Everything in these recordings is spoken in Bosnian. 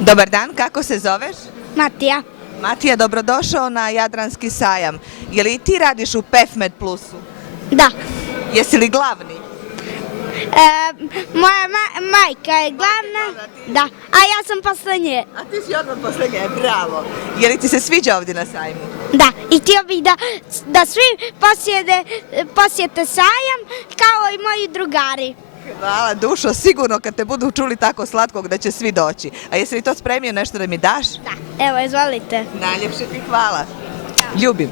Dobar dan, kako se zoveš? Matija. Matija, dobrodošao na Jadranski sajam. Je li i ti radiš u PEFMED Plusu? Da. Jesi li glavni? Moja majka je glavna, da, a ja sam posle nje. A ti si odmah posle nje, bravo. Je li ti se sviđa ovdje na sajmu? Da, i htio bih da svi posjete sajam kao i moji drugari. Hvala, Dušo, sigurno kad te budu čuli tako slatkog da će svi doći. A jesi li to spremio nešto da mi daš? Da, evo, izvolite. Najljepše ti hvala. Ljubim.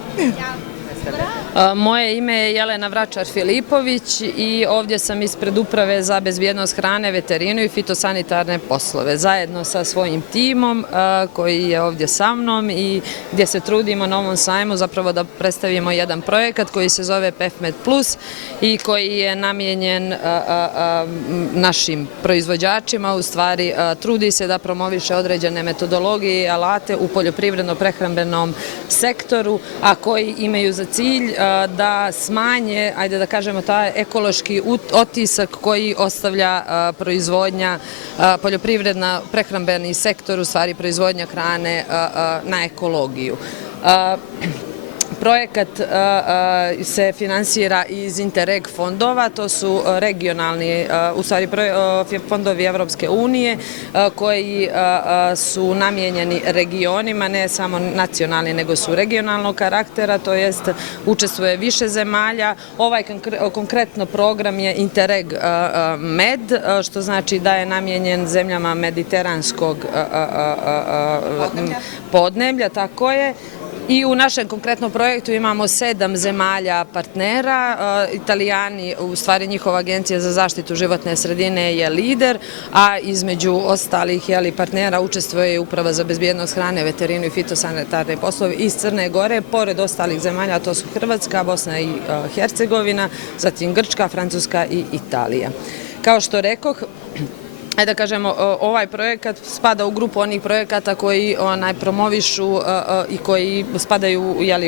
Moje ime je Jelena Vračar-Filipović i ovdje sam ispred Uprave za bezbjednost hrane, veterinu i fitosanitarne poslove. Zajedno sa svojim timom koji je ovdje sa mnom i gdje se trudimo na ovom sajmu zapravo da predstavimo jedan projekat koji se zove PEFMED Plus i koji je namijenjen našim proizvođačima. U stvari trudi se da promoviše određene metodologije i alate u poljoprivredno-prehrambenom sektoru, a koji imaju za cilj da smanje, ajde da kažemo, taj ekološki otisak koji ostavlja proizvodnja, poljoprivredna, prehrambeni sektor, u stvari proizvodnja hrane na ekologiju. Projekat se finansira iz Interreg fondova, to su regionalni, u stvari fondovi Evropske unije koji su namijenjeni regionima, ne samo nacionalni nego su regionalnog karaktera, to jest učestvuje više zemalja. Ovaj konkretno program je Interreg Med, što znači da je namijenjen zemljama mediteranskog podneblja, tako je. I u našem konkretnom projektu imamo 7 zemalja partnera. Italijani, u stvari njihova agencija za zaštitu životne sredine je lider, a između ostalih partnera učestvuje i Uprava za bezbjednost hrane, veterinu i fitosanitarne poslove iz Crne Gore, pored ostalih zemalja, to su Hrvatska, Bosna i Hercegovina, zatim Grčka, Francuska i Italija. Kao što rekoh, da kažemo, ovaj projekat spada u grupu onih projekata koji promovišu i koji spadaju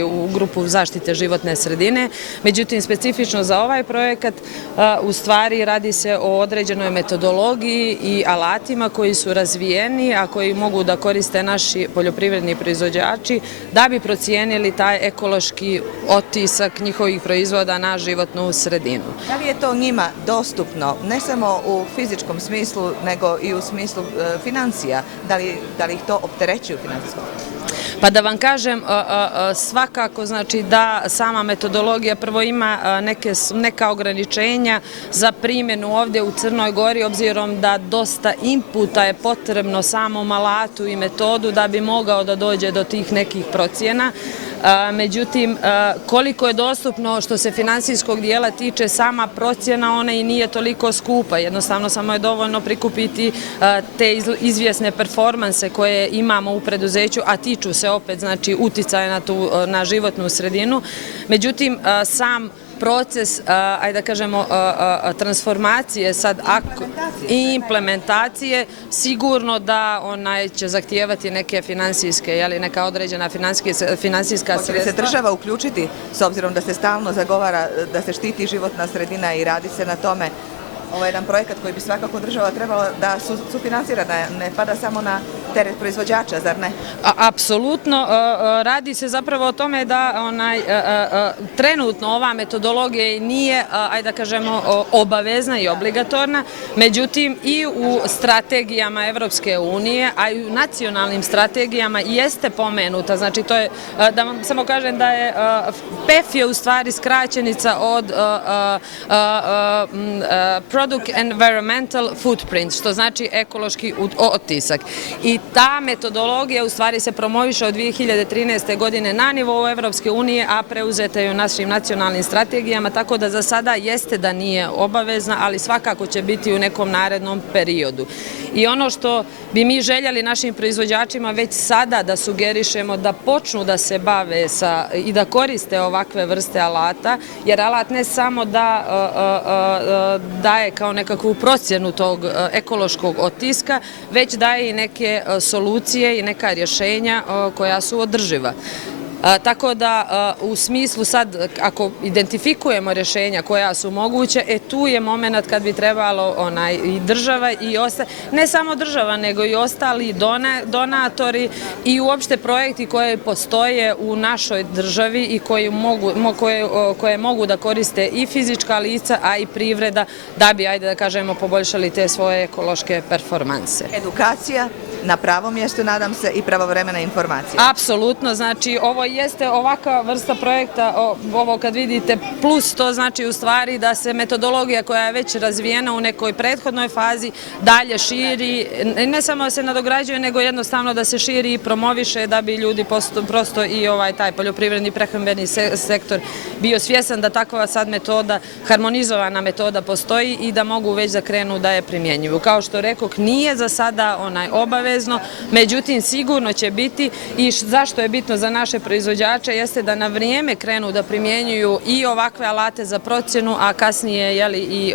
u grupu zaštite životne sredine. Međutim, specifično za ovaj projekat u stvari radi se o određenoj metodologiji i alatima koji su razvijeni, a koji mogu da koriste naši poljoprivredni proizvođači da bi procijenili taj ekološki otisak njihovih proizvoda na životnu sredinu. Da li je to njima dostupno, ne samo u fizičkom smislu, nego i u smislu financija? Da li ih to opterećuju financijsko? Pa da vam kažem, svakako znači da sama metodologija prvo ima neka ograničenja za primjenu ovdje u Crnoj Gori, obzirom da dosta inputa je potrebno samom alatu i metodu da bi mogao da dođe do tih nekih procjena. Međutim, koliko je dostupno što se finansijskog dijela tiče, sama procjena, ona i nije toliko skupa. Jednostavno samo je dovoljno prikupiti te izvjesne performanse koje imamo u preduzeću, a tiču se opet znači uticaja na životnu sredinu. Međutim, sam proces, ajde da kažemo, transformacije i implementacije sigurno da će zahtijevati neke finansijske, neka određena finansijska sredstva. Hoće li se država uključiti, s obzirom da se stalno zagovara da se štiti životna sredina i radi se na tome? Ovo je jedan projekat koji bi svakako država trebala da sufinansira, da ne pada samo na teret proizvođača, zar ne? Apsolutno. Radi se zapravo o tome da trenutno ova metodologija nije, ajde da kažemo, obavezna i obligatorna, međutim i u strategijama Evropske unije, a i u nacionalnim strategijama jeste pomenuta. Znači to je, da vam samo kažem da je PEF je u stvari skraćenica od Product Environmental Footprint, što znači ekološki otisak. I ta metodologija u stvari se promoviše od 2013. godine na nivou Evropske unije, a preuzeta je u našim nacionalnim strategijama, tako da za sada jeste da nije obavezna, ali svakako će biti u nekom narednom periodu. I ono što bi mi željeli našim proizvođačima već sada da sugerišemo da počnu da se bave i da koriste ovakve vrste alata, jer alat ne samo da daje kao nekakvu procjenu tog ekološkog otiska, već daje i neke solucije i neka rješenja koja su održiva. Tako da u smislu sad ako identifikujemo rješenja koja su moguće, tu je moment kad bi trebalo i država i ne samo država nego i ostali donatori i uopšte projekti koje postoje u našoj državi i koje mogu da koriste i fizička lica, a i privreda da bi, ajde da kažemo, poboljšali te svoje ekološke performanse. Edukacija na pravom mjestu, nadam se, i pravovremena informacija. Apsolutno, znači ovo jeste ovakva vrsta projekta, ovo kad vidite, plus to znači u stvari da se metodologija koja je već razvijena u nekoj prethodnoj fazi dalje širi, ne samo da se nadograđuje, nego jednostavno da se širi i promoviše da bi ljudi prosto i taj poljoprivredni prehrambeni sektor bio svjestan da takva sad metoda, harmonizovana metoda postoji i da mogu već da krenu da je primjenjuju. Kao što rekoh, nije za sada obavezno, međutim sigurno će biti i zašto je bitno za naše proizvođače jeste da na vrijeme krenu da primjenjuju i ovakve alate za procjenu, a kasnije i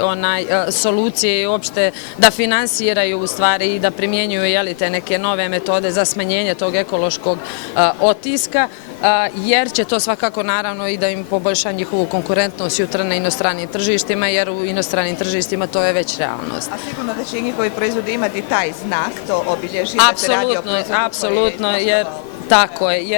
solucije i uopšte da finansiraju u stvari i da primjenjuju te neke nove metode za smanjenje tog ekološkog otiska, jer će to svakako naravno i da im poboljša njihovu konkurentnost sutra na inostranim tržištima, jer u inostranim tržištima to je već realnost. A sigurno da će i njihovi proizvodi imati taj znak, to obilježi da se radi o proizvodu. Apsolutno, tako je,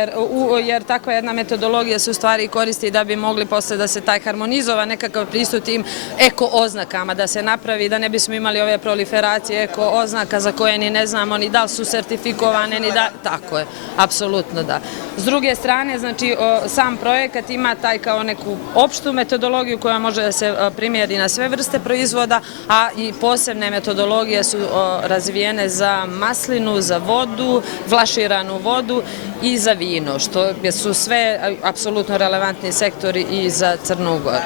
jer takva jedna metodologija se u stvari koristi da bi mogli posle da se taj harmonizova nekakav pristup tim eko oznakama da se napravi, da ne bismo imali ove proliferacije eko oznaka za koje ni ne znamo ni da li su sertifikovane, ni da, tako je, apsolutno da. S druge strane, znači, sam projekat ima taj kao neku opštu metodologiju koja može da se primjeri na sve vrste proizvoda, a i posebne metodologije su razvijene za maslinu, za vodu, flaširanu vodu i za vino, što su sve apsolutno relevantni sektori i za Crnu Goru.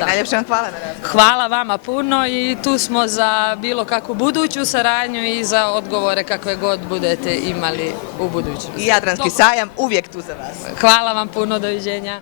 Najljepše vam hvala na razgovoru. Hvala vama puno i tu smo za bilo kakvu buduću saradnju i za odgovore kakve god budete imali u budućnosti. I Jadranski sajam uvijek tu za vas. Hvala vam puno, doviđenja.